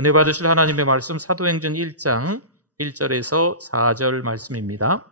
은혜 받으실 하나님의 말씀 사도행전 1장 1절에서 4절 말씀입니다.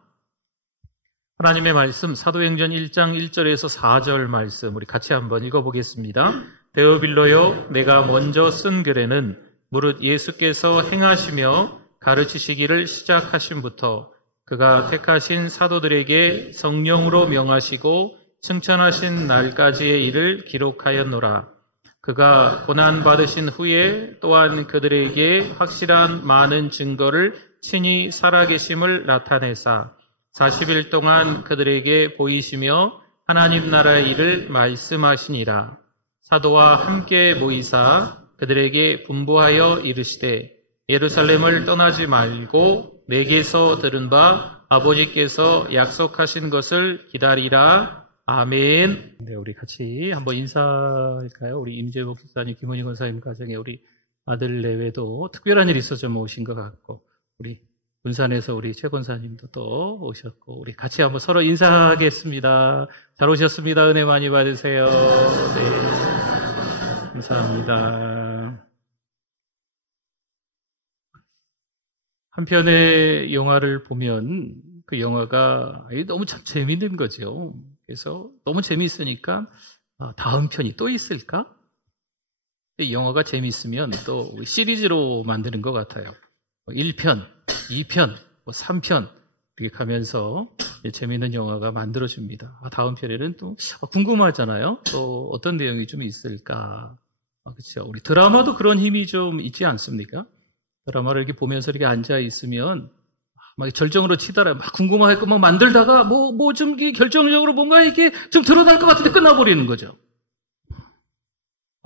하나님의 말씀 사도행전 1장 1절에서 4절 말씀 우리 같이 한번 읽어보겠습니다. 데오빌로여, 내가 먼저 쓴 글에는 무릇 예수께서 행하시며 가르치시기를 시작하심부터 그가 택하신 사도들에게 성령으로 명하시고 승천하신 날까지의 일을 기록하였노라. 그가 고난받으신 후에 또한 그들에게 확실한 많은 증거를 친히 살아계심을 나타내사 40일 동안 그들에게 보이시며 하나님 나라의 일을 말씀하시니라. 사도와 함께 모이사 그들에게 분부하여 이르시되 예루살렘을 떠나지 말고 내게서 들은 바 아버지께서 약속하신 것을 기다리라. 아멘. 네, 우리 같이 한번 인사할까요? 우리 임재 목사님, 김원희 권사님 가정에 우리 아들 내외도 특별한 일이 있어서 오신 것 같고, 우리 군산에서 우리 최 권사님도 또 오셨고, 우리 같이 한번 서로 인사하겠습니다. 잘 오셨습니다. 은혜 많이 받으세요. 네. 감사합니다. 한 편의 영화를 보면 그 영화가 너무 참 재미있는 거죠. 그래서 너무 재미있으니까 다음 편이 또 있을까? 이 영화가 재미있으면 또 시리즈로 만드는 것 같아요. 1편, 2편, 3편 이렇게 가면서 재미있는 영화가 만들어집니다. 다음 편에는 또 궁금하잖아요. 또 어떤 내용이 좀 있을까? 그렇죠. 우리 드라마도 그런 힘이 좀 있지 않습니까? 드라마를 이렇게 보면서 이렇게 앉아 있으면 막 절정으로 치달아 막 궁금하고 막 만들다가 뭐 좀 결정적으로 뭔가 이렇게 좀 드러날 것 같은데 끝나버리는 거죠.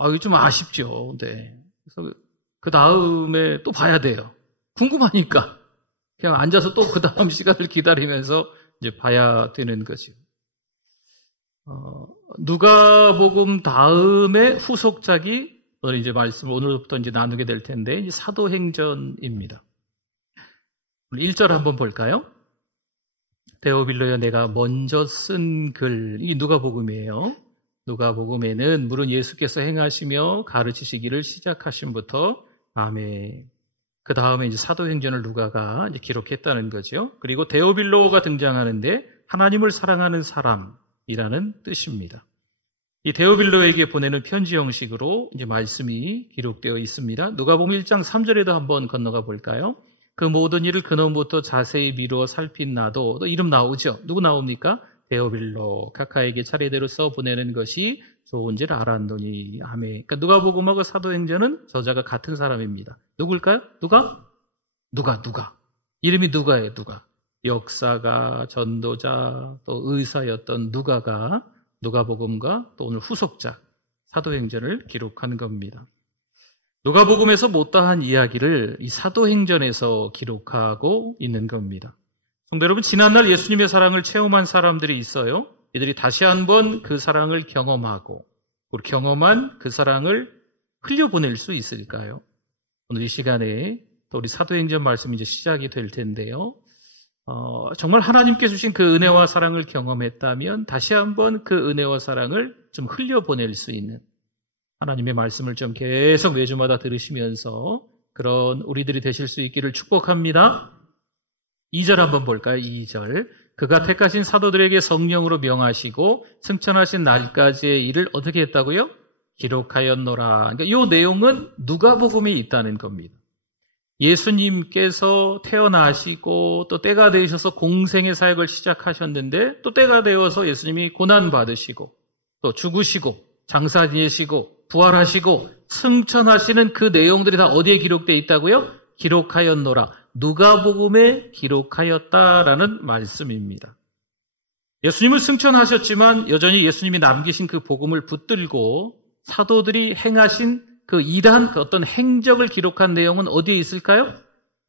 이게 좀 아쉽죠. 네. 그래서 그 다음에 또 봐야 돼요. 궁금하니까 그냥 앉아서 또 그 다음 시간을 기다리면서 이제 봐야 되는 거죠. 누가복음 다음에 후속작이 오늘 이제 말씀을 오늘부터 이제 나누게 될 텐데 이제 사도행전입니다. 1절 한번 볼까요? 데오빌로여, 내가 먼저 쓴 글. 이게 누가복음이에요. 누가복음에는 물은 예수께서 행하시며 가르치시기를 시작하심부터 아멘. 그 다음에 이제 사도행전을 누가가 이제 기록했다는 거죠. 그리고 데오빌로가 등장하는데 하나님을 사랑하는 사람이라는 뜻입니다. 이 데오빌로에게 보내는 편지 형식으로 이제 말씀이 기록되어 있습니다. 누가복음 1장 3절에도 한번 건너가 볼까요? 그 모든 일을 근원부터 자세히 미루어 살핀 나도, 또 이름 나오죠? 누구 나옵니까? 데오빌로. 각하에게 차례대로 써 보내는 것이 좋은지를 알았노니. 아멘. 그러니까 누가복음하고 사도행전은 저자가 같은 사람입니다. 누굴까요? 누가? 이름이 누가예요, 누가. 역사가, 전도자, 또 의사였던 누가가 누가복음과 또 오늘 후속작 사도행전을 기록한 겁니다. 누가복음에서 못다한 이야기를 이 사도행전에서 기록하고 있는 겁니다. 성도 여러분, 지난날 예수님의 사랑을 체험한 사람들이 있어요. 이들이 다시 한번 그 사랑을 경험하고 우리 경험한 그 사랑을 흘려보낼 수 있을까요? 오늘 이 시간에 또 우리 사도행전 말씀이 이제 시작이 될 텐데요. 정말 하나님께 주신 그 은혜와 사랑을 경험했다면 다시 한번 그 은혜와 사랑을 좀 흘려보낼 수 있는 하나님의 말씀을 좀 계속 매주마다 들으시면서 그런 우리들이 되실 수 있기를 축복합니다. 2절 한번 볼까요? 2절. 그가 택하신 사도들에게 성령으로 명하시고 승천하신 날까지의 일을 어떻게 했다고요? 기록하였노라. 그러니까 이 내용은 누가복음에 있다는 겁니다. 예수님께서 태어나시고 또 때가 되셔서 공생의 사역을 시작하셨는데 또 때가 되어서 예수님이 고난받으시고 또 죽으시고 장사 지내시고 부활하시고 승천하시는 그 내용들이 다 어디에 기록되어 있다고요? 기록하였노라. 누가복음에 기록하였다라는 말씀입니다. 예수님은 승천하셨지만 여전히 예수님이 남기신 그 복음을 붙들고 사도들이 행하신 그 일한 그 어떤 행적을 기록한 내용은 어디에 있을까요?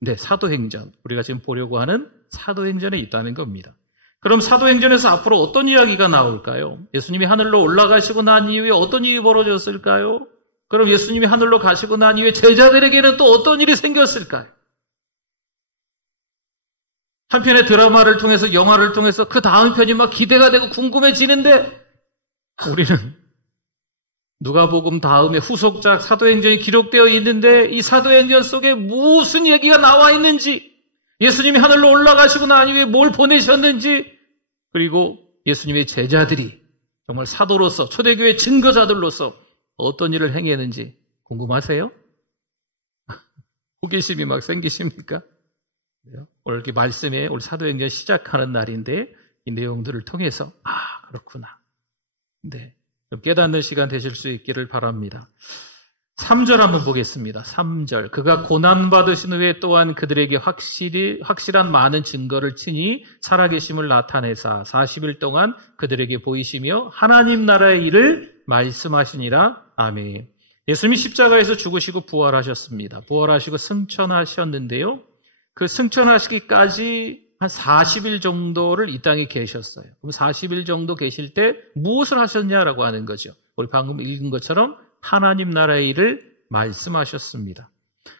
네, 사도행전. 우리가 지금 보려고 하는 사도행전에 있다는 겁니다. 그럼 사도행전에서 앞으로 어떤 이야기가 나올까요? 예수님이 하늘로 올라가시고 난 이후에 어떤 일이 벌어졌을까요? 그럼 예수님이 하늘로 가시고 난 이후에 제자들에게는 또 어떤 일이 생겼을까요? 한편의 드라마를 통해서 영화를 통해서 그 다음 편이 막 기대가 되고 궁금해지는데 우리는 누가복음 다음에 후속작 사도행전이 기록되어 있는데 이 사도행전 속에 무슨 얘기가 나와 있는지, 예수님이 하늘로 올라가시고 난 이후에 뭘 보내셨는지, 그리고 예수님의 제자들이 정말 사도로서 초대교회 증거자들로서 어떤 일을 행했는지 궁금하세요? 호기심이 막 생기십니까? 오늘 이렇게 말씀에 오늘 사도행전 시작하는 날인데 이 내용들을 통해서 그렇구나. 네, 좀 깨닫는 시간 되실 수 있기를 바랍니다. 3절 한번 보겠습니다. 3절. 그가 고난받으신 후에 또한 그들에게 확실한 많은 증거를 치니 살아계심을 나타내사 40일 동안 그들에게 보이시며 하나님 나라의 일을 말씀하시니라. 아멘. 예수님이 십자가에서 죽으시고 부활하셨습니다. 부활하시고 승천하셨는데요. 그 승천하시기까지 한 40일 정도를 이 땅에 계셨어요. 그럼 40일 정도 계실 때 무엇을 하셨냐라고 하는 거죠. 우리 방금 읽은 것처럼 하나님 나라의 일을 말씀하셨습니다.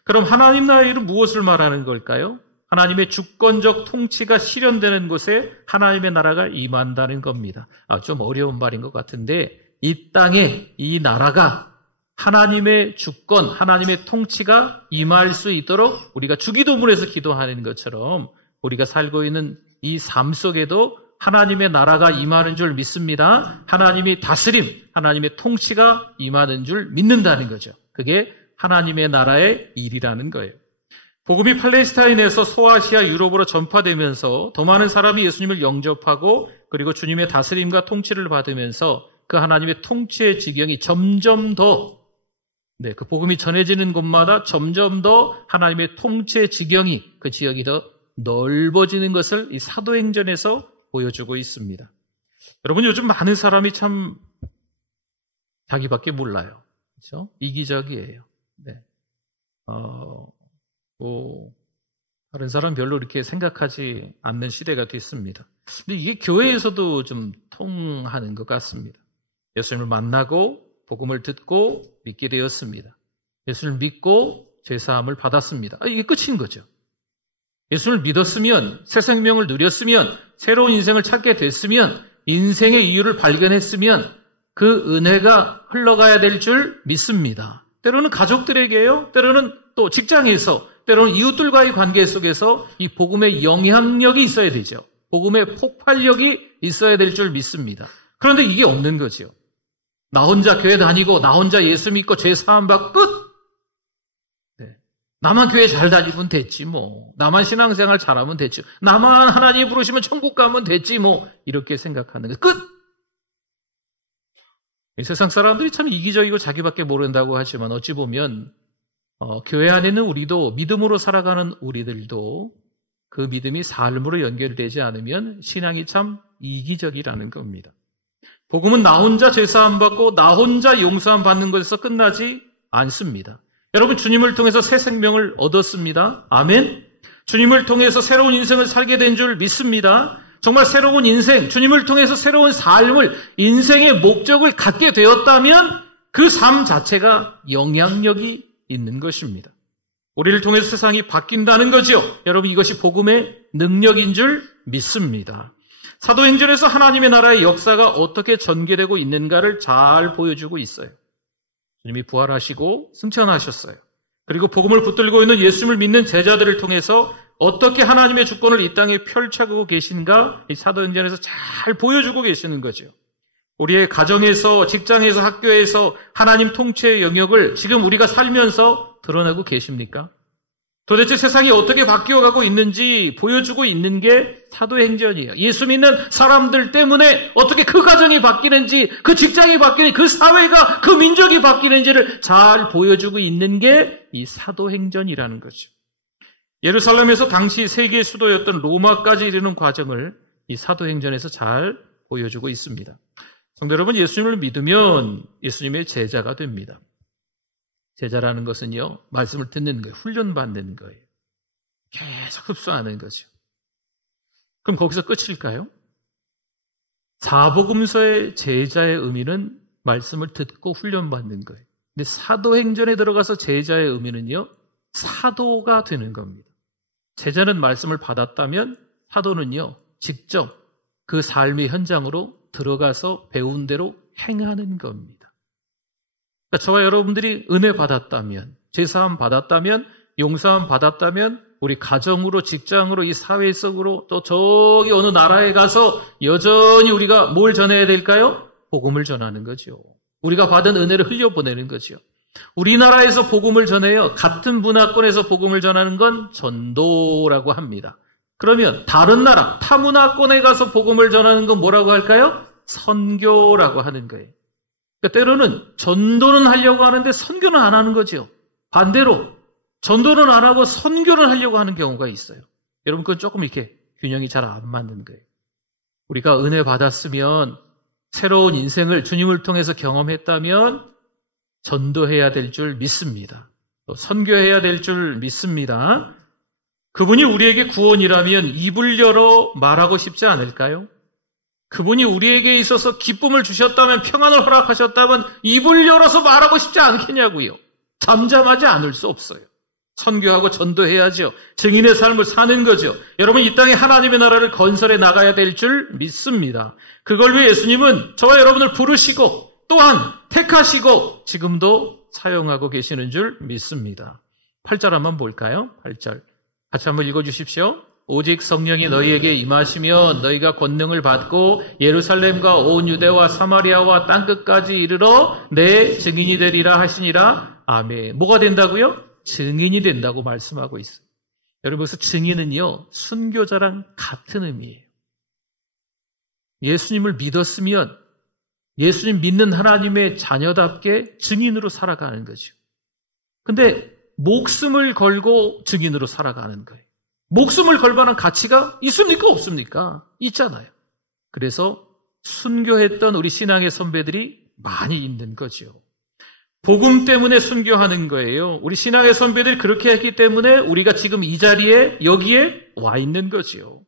그럼 하나님 나라의 일은 무엇을 말하는 걸까요? 하나님의 주권적 통치가 실현되는 곳에 하나님의 나라가 임한다는 겁니다. 좀 어려운 말인 것 같은데 이 땅에 이 나라가 하나님의 주권, 하나님의 통치가 임할 수 있도록 우리가 주기도문에서 기도하는 것처럼 우리가 살고 있는 이 삶 속에도 하나님의 나라가 임하는 줄 믿습니다. 하나님이 다스림, 하나님의 통치가 임하는 줄 믿는다는 거죠. 그게 하나님의 나라의 일이라는 거예요. 복음이 팔레스타인에서 소아시아, 유럽으로 전파되면서 더 많은 사람이 예수님을 영접하고 그리고 주님의 다스림과 통치를 받으면서 그 하나님의 통치의 지경이 점점 더 그 복음이 전해지는 곳마다 점점 더 하나님의 통치의 지경이 그 지역이 더 넓어지는 것을 이 사도행전에서 보여주고 있습니다. 여러분, 요즘 많은 사람이 참 자기밖에 몰라요. 그렇죠? 이기적이에요. 네. 다른 사람 별로 이렇게 생각하지 않는 시대가 됐습니다. 근데 이게 교회에서도 좀 통하는 것 같습니다. 예수님을 만나고 복음을 듣고 믿게 되었습니다. 예수를 믿고 죄사함을 받았습니다. 이게 끝인 거죠. 예수를 믿었으면, 새 생명을 누렸으면, 새로운 인생을 찾게 됐으면, 인생의 이유를 발견했으면 그 은혜가 흘러가야 될 줄 믿습니다. 때로는 가족들에게요, 때로는 또 직장에서, 때로는 이웃들과의 관계 속에서 이 복음의 영향력이 있어야 되죠. 복음의 폭발력이 있어야 될 줄 믿습니다. 그런데 이게 없는 거죠. 나 혼자 교회 다니고 나 혼자 예수 믿고 죄 사함 받고 끝. 나만 교회 잘 다니면 됐지 뭐. 나만 신앙생활 잘하면 됐지. 나만 하나님 부르시면 천국 가면 됐지 뭐. 이렇게 생각하는 거 끝. 세상 사람들이 참 이기적이고 자기밖에 모른다고 하지만 어찌 보면 교회 안에 있는 우리도, 믿음으로 살아가는 우리들도 그 믿음이 삶으로 연결되지 않으면 신앙이 참 이기적이라는 겁니다. 복음은 나 혼자 죄사함 받고 나 혼자 용서함 받는 것에서 끝나지 않습니다. 여러분, 주님을 통해서 새 생명을 얻었습니다. 아멘. 주님을 통해서 새로운 인생을 살게 된 줄 믿습니다. 정말 새로운 인생, 주님을 통해서 새로운 삶을, 인생의 목적을 갖게 되었다면 그 삶 자체가 영향력이 있는 것입니다. 우리를 통해서 세상이 바뀐다는 거죠. 여러분, 이것이 복음의 능력인 줄 믿습니다. 사도행전에서 하나님의 나라의 역사가 어떻게 전개되고 있는가를 잘 보여주고 있어요. 주님이 부활하시고 승천하셨어요. 그리고 복음을 붙들고 있는 예수님을 믿는 제자들을 통해서 어떻게 하나님의 주권을 이 땅에 펼쳐가고 계신가 이 사도행전에서 잘 보여주고 계시는 거죠. 우리의 가정에서, 직장에서, 학교에서 하나님 통치의 영역을 지금 우리가 살면서 드러내고 계십니까? 도대체 세상이 어떻게 바뀌어가고 있는지 보여주고 있는 게 사도행전이에요. 예수 믿는 사람들 때문에 어떻게 그 가정이 바뀌는지, 그 직장이 바뀌는지, 그 사회가, 그 민족이 바뀌는지를 잘 보여주고 있는 게 이 사도행전이라는 거죠. 예루살렘에서 당시 세계 수도였던 로마까지 이르는 과정을 이 사도행전에서 잘 보여주고 있습니다. 성도 여러분, 예수님을 믿으면 예수님의 제자가 됩니다. 제자라는 것은요, 말씀을 듣는 거예요. 훈련받는 거예요. 계속 흡수하는 거죠. 그럼 거기서 끝일까요? 사복음서의 제자의 의미는 말씀을 듣고 훈련받는 거예요. 근데 사도행전에 들어가서 제자의 의미는요, 사도가 되는 겁니다. 제자는 말씀을 받았다면 사도는요, 직접 그 삶의 현장으로 들어가서 배운 대로 행하는 겁니다. 저와 여러분들이 은혜 받았다면, 제사함 받았다면, 용서함 받았다면 우리 가정으로, 직장으로, 이 사회 속으로, 또 저기 어느 나라에 가서 여전히 우리가 뭘 전해야 될까요? 복음을 전하는 거죠. 우리가 받은 은혜를 흘려보내는 거죠. 우리나라에서 복음을 전해요. 같은 문화권에서 복음을 전하는 건 전도라고 합니다. 그러면 다른 나라, 타 문화권에 가서 복음을 전하는 건 뭐라고 할까요? 선교라고 하는 거예요. 그러니까 때로는 전도는 하려고 하는데 선교는 안 하는 거죠. 반대로 전도는 안 하고 선교를 하려고 하는 경우가 있어요. 여러분, 그건 조금 이렇게 균형이 잘 안 맞는 거예요. 우리가 은혜 받았으면, 새로운 인생을 주님을 통해서 경험했다면 전도해야 될 줄 믿습니다. 또 선교해야 될 줄 믿습니다. 그분이 우리에게 구원이라면 입을 열어 말하고 싶지 않을까요? 그분이 우리에게 있어서 기쁨을 주셨다면, 평안을 허락하셨다면 입을 열어서 말하고 싶지 않겠냐고요. 잠잠하지 않을 수 없어요. 선교하고 전도해야죠. 증인의 삶을 사는 거죠. 여러분, 이 땅에 하나님의 나라를 건설해 나가야 될 줄 믿습니다. 그걸 위해 예수님은 저와 여러분을 부르시고 또한 택하시고 지금도 사용하고 계시는 줄 믿습니다. 8절 한번 볼까요? 8절 같이 한번 읽어주십시오. 오직 성령이 너희에게 임하시면 너희가 권능을 받고 예루살렘과 온 유대와 사마리아와 땅끝까지 이르러 내 증인이 되리라 하시니라. 아멘. 뭐가 된다고요? 증인이 된다고 말씀하고 있어요. 여러분, 그래서 증인은요, 순교자랑 같은 의미예요. 예수님을 믿었으면 예수님 믿는 하나님의 자녀답게 증인으로 살아가는 거죠. 근데 목숨을 걸고 증인으로 살아가는 거예요. 목숨을 걸 만한 가치가 있습니까? 없습니까? 있잖아요. 그래서 순교했던 우리 신앙의 선배들이 많이 있는 거죠. 복음 때문에 순교하는 거예요. 우리 신앙의 선배들이 그렇게 했기 때문에 우리가 지금 이 자리에, 여기에 와 있는 거죠.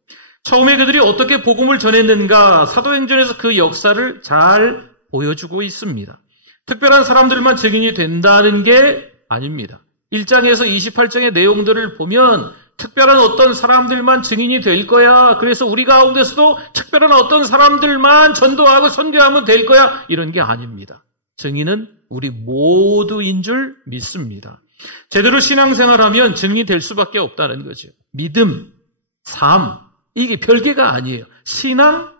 처음에 그들이 어떻게 복음을 전했는가, 사도행전에서 그 역사를 잘 보여주고 있습니다. 특별한 사람들만 증인이 된다는 게 아닙니다. 1장에서 28장의 내용들을 보면 특별한 어떤 사람들만 증인이 될 거야. 그래서 우리 가운데서도 특별한 어떤 사람들만 전도하고 선교하면 될 거야. 이런 게 아닙니다. 증인은 우리 모두인 줄 믿습니다. 제대로 신앙생활하면 증인이 될 수밖에 없다는 거죠. 믿음, 삶, 이게 별개가 아니에요. 신앙,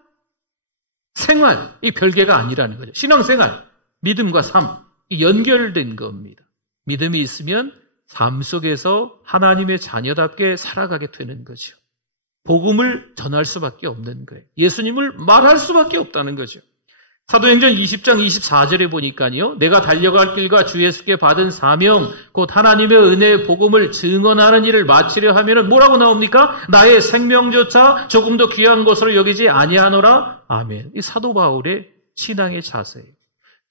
생활, 이 별개가 아니라는 거죠. 신앙생활, 믿음과 삶, 연결된 겁니다. 믿음이 있으면 삶 속에서 하나님의 자녀답게 살아가게 되는 거죠. 복음을 전할 수밖에 없는 거예요. 예수님을 말할 수밖에 없다는 거죠. 사도행전 20장 24절에 보니까요, 내가 달려갈 길과 주 예수께 받은 사명, 곧 하나님의 은혜의 복음을 증언하는 일을 마치려 하면은 뭐라고 나옵니까? 나의 생명조차 조금 더 귀한 것으로 여기지 아니하노라. 아멘. 이 사도 바울의 신앙의 자세예요.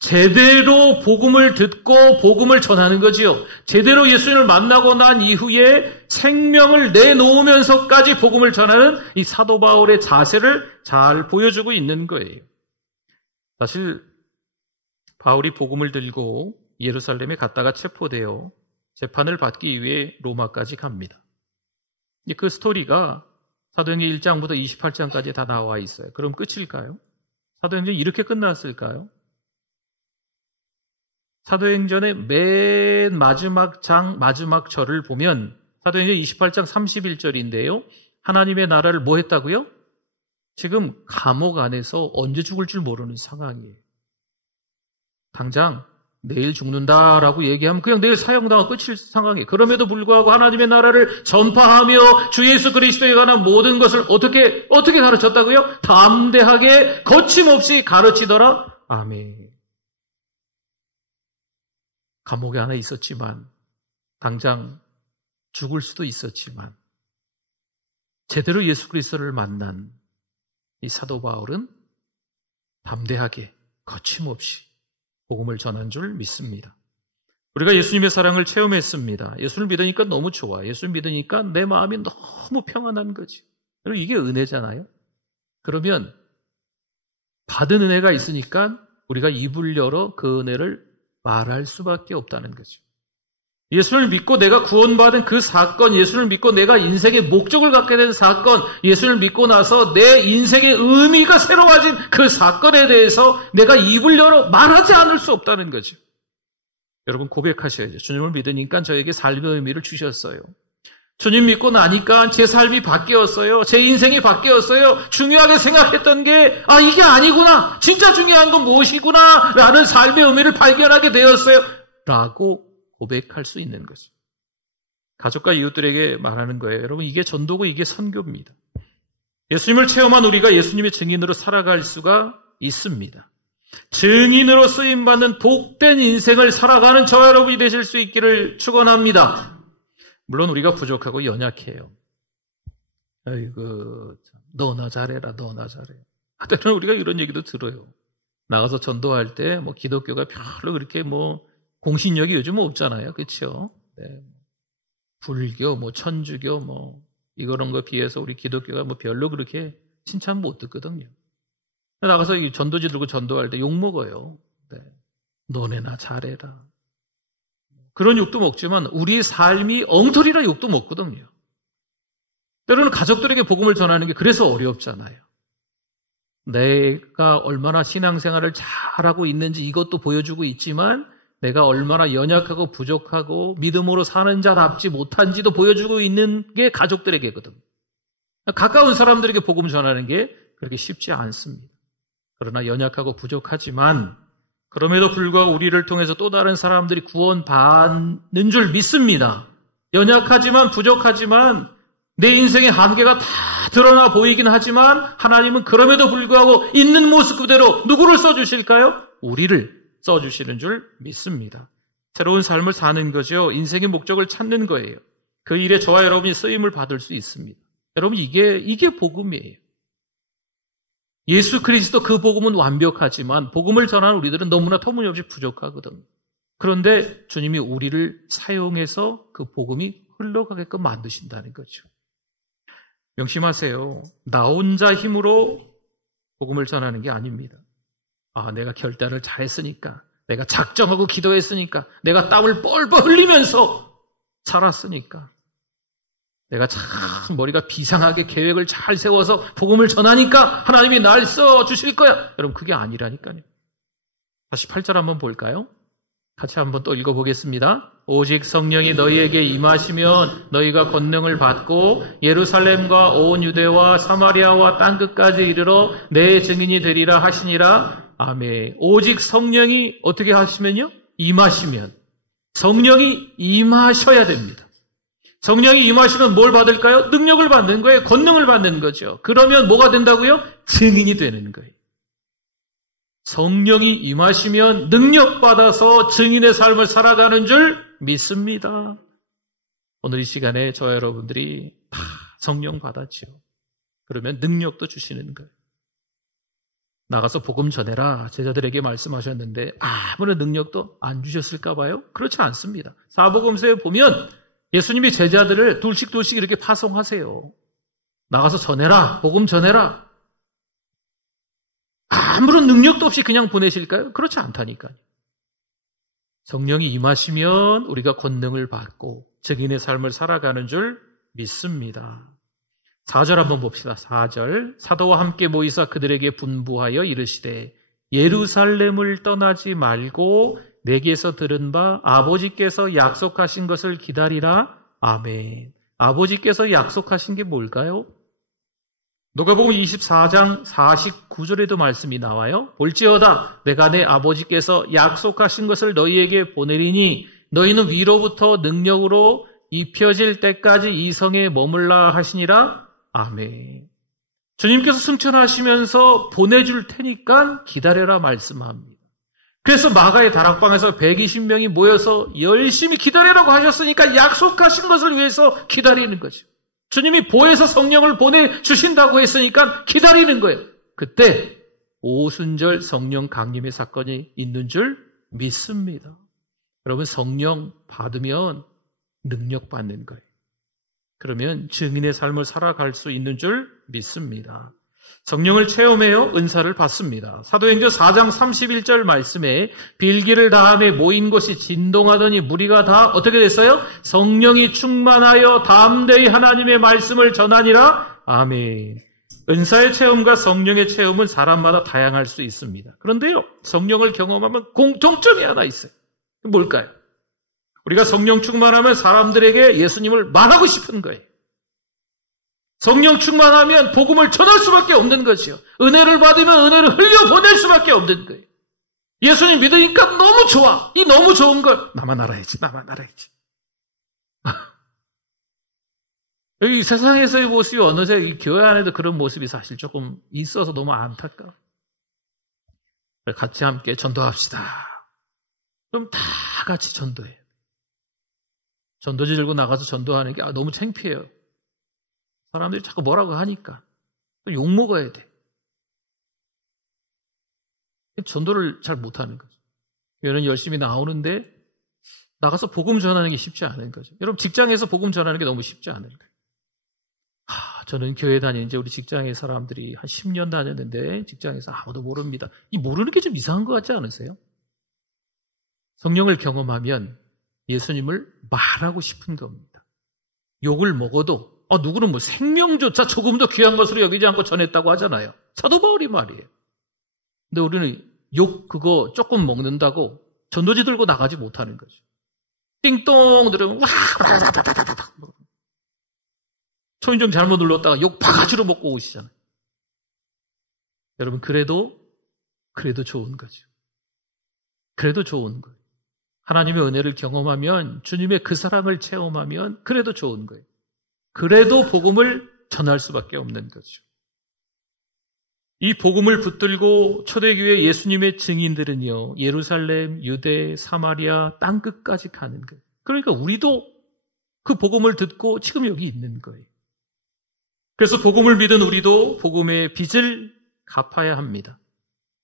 제대로 복음을 듣고 복음을 전하는 거지요. 제대로 예수님을 만나고 난 이후에 생명을 내놓으면서까지 복음을 전하는 이 사도 바울의 자세를 잘 보여주고 있는 거예요. 사실 바울이 복음을 들고 예루살렘에 갔다가 체포되어 재판을 받기 위해 로마까지 갑니다. 그 스토리가 사도행전 1장부터 28장까지 다 나와 있어요. 그럼 끝일까요? 사도행전이 이렇게 끝났을까요? 사도행전의 맨 마지막 장, 마지막 절을 보면 사도행전 28장 31절인데요. 하나님의 나라를 뭐 했다고요? 지금 감옥 안에서 언제 죽을 줄 모르는 상황이에요. 당장 내일 죽는다라고 얘기하면 그냥 내일 사형당하고 끝일 상황이에요. 그럼에도 불구하고 하나님의 나라를 전파하며 주 예수 그리스도에 관한 모든 것을 어떻게 가르쳤다고요? 담대하게 거침없이 가르치더라. 아멘. 감옥에 하나 있었지만, 당장 죽을 수도 있었지만, 제대로 예수 그리스도를 만난 이 사도 바울은 담대하게 거침없이 복음을 전한 줄 믿습니다. 우리가 예수님의 사랑을 체험했습니다. 예수를 믿으니까 너무 좋아. 예수를 믿으니까 내 마음이 너무 평안한 거지. 그리고 이게 은혜잖아요. 그러면 받은 은혜가 있으니까 우리가 입을 열어 그 은혜를 말할 수밖에 없다는 거죠. 예수를 믿고 내가 구원받은 그 사건, 예수를 믿고 내가 인생의 목적을 갖게 된 사건, 예수를 믿고 나서 내 인생의 의미가 새로워진 그 사건에 대해서 내가 입을 열어 말하지 않을 수 없다는 거죠. 여러분 고백하셔야죠. 주님을 믿으니까 저에게 삶의 의미를 주셨어요. 주님 믿고 나니까 제 삶이 바뀌었어요. 제 인생이 바뀌었어요. 중요하게 생각했던 게 이게 아니구나. 진짜 중요한 건 무엇이구나 라는 삶의 의미를 발견하게 되었어요. 라고 고백할 수 있는 거죠. 가족과 이웃들에게 말하는 거예요. 여러분 이게 전도고 이게 선교입니다. 예수님을 체험한 우리가 예수님의 증인으로 살아갈 수가 있습니다. 증인으로 쓰임받는 복된 인생을 살아가는 저와 여러분이 되실 수 있기를 축원합니다. 물론 우리가 부족하고 연약해요. 아이고, 너나 잘해라, 너나 잘해. 때로는 우리가 이런 얘기도 들어요. 나가서 전도할 때 기독교가 별로 그렇게 공신력이 요즘은 없잖아요. 그렇죠? 네. 불교, 천주교, 이런 거 비해서 우리 기독교가 별로 그렇게 칭찬 못 듣거든요. 나가서 이 전도지 들고 전도할 때 욕먹어요. 네. 너네나 잘해라. 그런 욕도 먹지만 우리 삶이 엉터리라 욕도 먹거든요. 때로는 가족들에게 복음을 전하는 게 그래서 어렵잖아요. 내가 얼마나 신앙생활을 잘하고 있는지 이것도 보여주고 있지만 내가 얼마나 연약하고 부족하고 믿음으로 사는 자답지 못한지도 보여주고 있는 게 가족들에게거든요. 가까운 사람들에게 복음 전하는 게 그렇게 쉽지 않습니다. 그러나 연약하고 부족하지만 그럼에도 불구하고 우리를 통해서 또 다른 사람들이 구원받는 줄 믿습니다. 연약하지만 부족하지만 내 인생의 한계가 다 드러나 보이긴 하지만 하나님은 그럼에도 불구하고 있는 모습 그대로 누구를 써주실까요? 우리를 써주시는 줄 믿습니다. 새로운 삶을 사는 거죠. 인생의 목적을 찾는 거예요. 그 일에 저와 여러분이 쓰임을 받을 수 있습니다. 여러분 이게 복음이에요. 예수 그리스도 그 복음은 완벽하지만 복음을 전하는 우리들은 너무나 터무니없이 부족하거든요. 그런데 주님이 우리를 사용해서 그 복음이 흘러가게끔 만드신다는 거죠. 명심하세요. 나 혼자 힘으로 복음을 전하는 게 아닙니다. 내가 결단을 잘했으니까, 내가 작정하고 기도했으니까, 내가 땀을 뻘뻘 흘리면서 살았으니까, 내가 참 머리가 비상하게 계획을 잘 세워서 복음을 전하니까 하나님이 날 써주실 거야. 여러분 그게 아니라니까요. 다시 8절 한번 볼까요? 같이 한번 또 읽어보겠습니다. 오직 성령이 너희에게 임하시면 너희가 권능을 받고 예루살렘과 온 유대와 사마리아와 땅끝까지 이르러 내 증인이 되리라 하시니라. 아멘. 오직 성령이 어떻게 하시면요? 임하시면. 성령이 임하셔야 됩니다. 성령이 임하시면 뭘 받을까요? 능력을 받는 거예요. 권능을 받는 거죠. 그러면 뭐가 된다고요? 증인이 되는 거예요. 성령이 임하시면 능력받아서 증인의 삶을 살아가는 줄 믿습니다. 오늘 이 시간에 저와 여러분들이 다 성령 받았죠. 그러면 능력도 주시는 거예요. 나가서 복음 전해라 제자들에게 말씀하셨는데 아무런 능력도 안 주셨을까 봐요? 그렇지 않습니다. 사복음서에 보면 예수님이 제자들을 둘씩 이렇게 파송하세요. 나가서 전해라, 복음 전해라. 아무런 능력도 없이 그냥 보내실까요? 그렇지 않다니까요. 성령이 임하시면 우리가 권능을 받고 증인의 삶을 살아가는 줄 믿습니다. 4절 한번 봅시다. 4절. 사도와 함께 모이사 그들에게 분부하여 이르시되 예루살렘을 떠나지 말고 내게서 들은 바 아버지께서 약속하신 것을 기다리라. 아멘. 아버지께서 약속하신 게 뭘까요? 누가복음 24장 49절에도 말씀이 나와요. 볼지어다 내가 내 아버지께서 약속하신 것을 너희에게 보내리니 너희는 위로부터 능력으로 입혀질 때까지 이 성에 머물라 하시니라. 아멘. 주님께서 승천하시면서 보내줄 테니까 기다려라 말씀합니다. 그래서 마가의 다락방에서 120명이 모여서 열심히 기다리라고 하셨으니까 약속하신 것을 위해서 기다리는 거죠. 주님이 보혜사 성령을 보내주신다고 했으니까 기다리는 거예요. 그때 오순절 성령 강림의 사건이 있는 줄 믿습니다. 여러분 성령 받으면 능력 받는 거예요. 그러면 증인의 삶을 살아갈 수 있는 줄 믿습니다. 성령을 체험해요. 은사를 받습니다. 사도행전 4장 31절 말씀에 빌기를 다함에 모인 곳이 진동하더니 무리가 다 어떻게 됐어요? 성령이 충만하여 담대히 하나님의 말씀을 전하니라. 아멘. 은사의 체험과 성령의 체험은 사람마다 다양할 수 있습니다. 그런데요, 성령을 경험하면 공통점이 하나 있어요. 뭘까요? 우리가 성령 충만하면 사람들에게 예수님을 말하고 싶은 거예요. 성령 충만하면 복음을 전할 수밖에 없는 거지요. 은혜를 받으면 은혜를 흘려보낼 수밖에 없는 거예요. 예수님 믿으니까 너무 좋아. 이 너무 좋은 걸 나만 알아야지. 여기 세상에서의 모습이 어느새 이 교회 안에도 그런 모습이 사실 조금 있어서 너무 안타까워. 같이 함께 전도합시다. 그럼 다 같이 전도해요. 전도지 들고 나가서 전도하는 게 너무 창피해요. 사람들이 자꾸 뭐라고 하니까 욕먹어야 돼. 전도를 잘 못하는 거죠. 교회는 열심히 나오는데 나가서 복음 전하는 게 쉽지 않은 거죠. 여러분 직장에서 복음 전하는 게 너무 쉽지 않은 거예요. 저는 교회 다니는 이제 우리 직장의 사람들이 한 10년 다녔는데 직장에서 아무도 모릅니다. 이 모르는 게 좀 이상한 것 같지 않으세요? 성령을 경험하면 예수님을 말하고 싶은 겁니다. 욕을 먹어도 누구는 뭐 생명조차 조금 더 귀한 것으로 여기지 않고 전했다고 하잖아요. 사도 바울이 말이에요. 근데 우리는 욕 그거 조금 먹는다고 전도지 들고 나가지 못하는 거죠. 띵동 들으면 와 초인종 잘못 눌렀다가 욕 바가지로 먹고 오시잖아요. 여러분 그래도 좋은 거죠. 그래도 좋은 거예요. 하나님의 은혜를 경험하면 주님의 그 사랑을 체험하면 그래도 좋은 거예요. 그래도 복음을 전할 수밖에 없는 거죠. 이 복음을 붙들고 초대교회 예수님의 증인들은요, 예루살렘, 유대, 사마리아, 땅끝까지 가는 거예요. 그러니까 우리도 그 복음을 듣고 지금 여기 있는 거예요. 그래서 복음을 믿은 우리도 복음의 빚을 갚아야 합니다.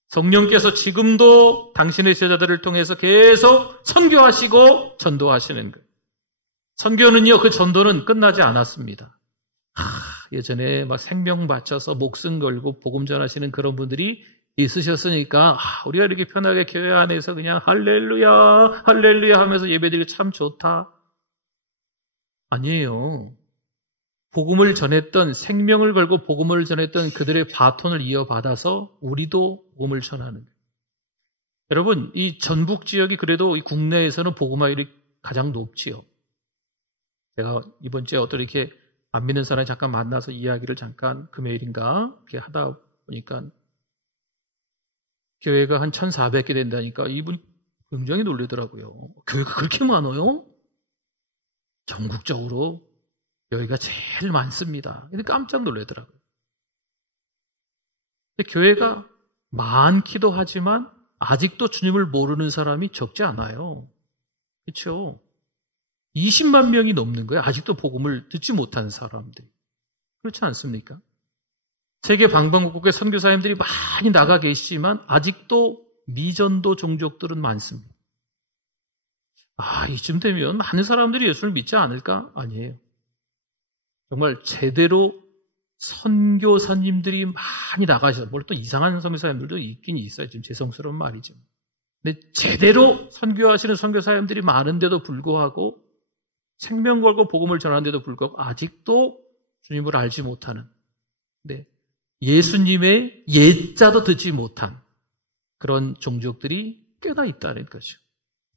성령께서 지금도 당신의 제자들을 통해서 계속 선교하시고 전도하시는 거예요. 선교는요, 그 전도는 끝나지 않았습니다. 예전에 막 생명 바쳐서 목숨 걸고 복음 전하시는 그런 분들이 있으셨으니까 우리가 이렇게 편하게 교회 안에서 그냥 할렐루야 할렐루야 하면서 예배드리기 참 좋다. 아니에요. 복음을 전했던 생명을 걸고 복음을 전했던 그들의 바톤을 이어받아서 우리도 복음을 전하는 거예요. 여러분 이 전북 지역이 그래도 이 국내에서는 복음화율이 가장 높지요. 제가 이번 주에 어떤 이렇게 안 믿는 사람이 잠깐 만나서 이야기를 잠깐 금요일인가 이렇게 하다 보니까 교회가 한 1,400개 된다니까 이분이 굉장히 놀라더라고요. 교회가 그렇게 많아요? 전국적으로 여기가 제일 많습니다. 근데 깜짝 놀라더라고요. 근데 교회가 많기도 하지만 아직도 주님을 모르는 사람이 적지 않아요. 그렇죠? 20만 명이 넘는 거예요. 아직도 복음을 듣지 못한 사람들. 그렇지 않습니까? 세계 방방곡곡에 선교사님들이 많이 나가 계시지만 아직도 미전도 종족들은 많습니다. 이쯤 되면 많은 사람들이 예수를 믿지 않을까? 아니에요. 정말 제대로 선교사님들이 많이 나가셔서, 물론 또 이상한 선교사님들도 있긴 있어요. 지금 죄송스러운 말이죠. 근데 제대로 선교하시는 선교사님들이 많은데도 불구하고 생명 걸고 복음을 전하는데도 불구하고 아직도 주님을 알지 못하는, 네, 예수님의 예자도 듣지 못한 그런 종족들이 꽤나 있다는 거죠.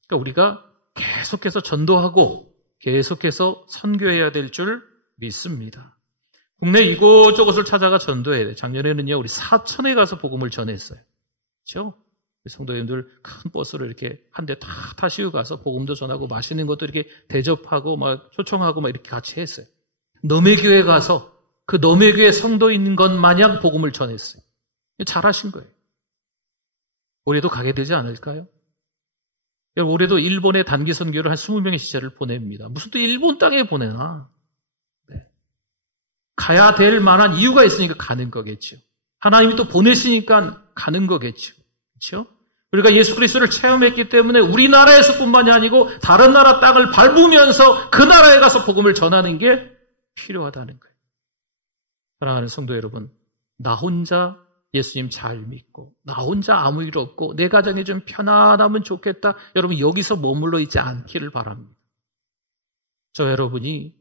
그러니까 우리가 계속해서 전도하고 계속해서 선교해야 될 줄 믿습니다. 국내 이곳저곳을 찾아가 전도해야 돼요. 작년에는요, 우리 사천에 가서 복음을 전했어요. 그렇죠? 성도님들 큰 버스를 이렇게 한 대 다 타시고 가서 복음도 전하고 맛있는 것도 이렇게 대접하고 막 초청하고 막 이렇게 같이 했어요. 너매교회 가서 그 너매교회 성도인 것 마냥 복음을 전했어요. 잘하신 거예요. 올해도 가게 되지 않을까요? 올해도 일본에 단기 선교를 한 20명의 지체를 보냅니다. 무슨 또 일본 땅에 보내나? 네. 가야 될 만한 이유가 있으니까 가는 거겠죠. 하나님이 또 보내시니까 가는 거겠죠. 그렇죠? 우리가 예수 그리스도를 체험했기 때문에 우리나라에서뿐만이 아니고 다른 나라 땅을 밟으면서 그 나라에 가서 복음을 전하는 게 필요하다는 거예요. 사랑하는 성도 여러분, 나 혼자 예수님 잘 믿고 나 혼자 아무 일 없고 내 가정이 좀 편안하면 좋겠다. 여러분 여기서 머물러 있지 않기를 바랍니다. 저 여러분이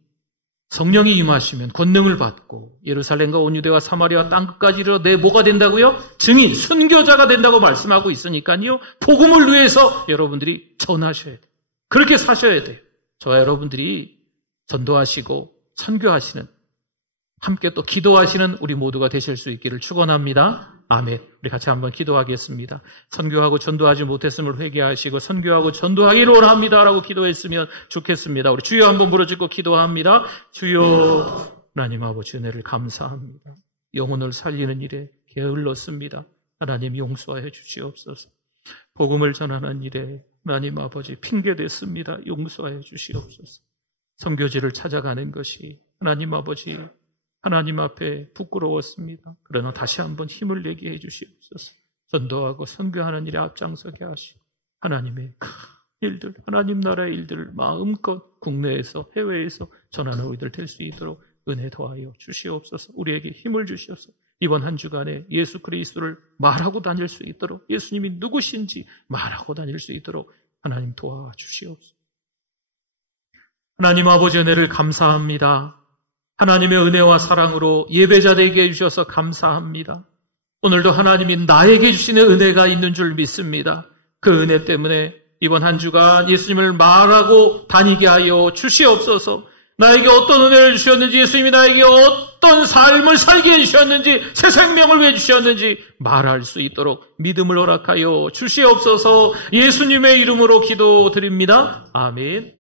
성령이 임하시면 권능을 받고 예루살렘과 온 유대와 사마리아 땅끝까지 이르러 내 뭐가 된다고요? 증인, 순교자가 된다고 말씀하고 있으니까요. 복음을 위해서 여러분들이 전하셔야 돼요. 그렇게 사셔야 돼요. 저와 여러분들이 전도하시고 선교하시는, 함께 또 기도하시는 우리 모두가 되실 수 있기를 축원합니다. 아멘. 우리 같이 한번 기도하겠습니다. 선교하고 전도하지 못했음을 회개하시고 선교하고 전도하기를 원합니다라고 기도했으면 좋겠습니다. 우리 주여 한번 부르짖고 기도합니다. 주여, 하나님 아버지 은혜를 감사합니다. 영혼을 살리는 일에 게을렀습니다. 하나님 용서하여 주시옵소서. 복음을 전하는 일에 하나님 아버지 핑계댔습니다. 용서하여 주시옵소서. 선교지를 찾아가는 것이 하나님 아버지 하나님 앞에 부끄러웠습니다. 그러나 다시 한번 힘을 내게 해주시옵소서. 전도하고 선교하는 일에 앞장서게 하시고 하나님의 큰 일들, 하나님 나라의 일들을 마음껏 국내에서 해외에서 전하는 우리들 될 수 있도록 은혜 더하여 주시옵소서. 우리에게 힘을 주시옵소서. 이번 한 주간에 예수 그리스도를 말하고 다닐 수 있도록, 예수님이 누구신지 말하고 다닐 수 있도록 하나님 도와주시옵소서. 하나님 아버지 은혜를 감사합니다. 하나님의 은혜와 사랑으로 예배자 되게 해주셔서 감사합니다. 오늘도 하나님이 나에게 주시는 은혜가 있는 줄 믿습니다. 그 은혜 때문에 이번 한 주간 예수님을 말하고 다니게 하여 주시옵소서. 나에게 어떤 은혜를 주셨는지, 예수님이 나에게 어떤 삶을 살게 해주셨는지, 새 생명을 왜 주셨는지 말할 수 있도록 믿음을 허락하여 주시옵소서. 예수님의 이름으로 기도드립니다. 아멘.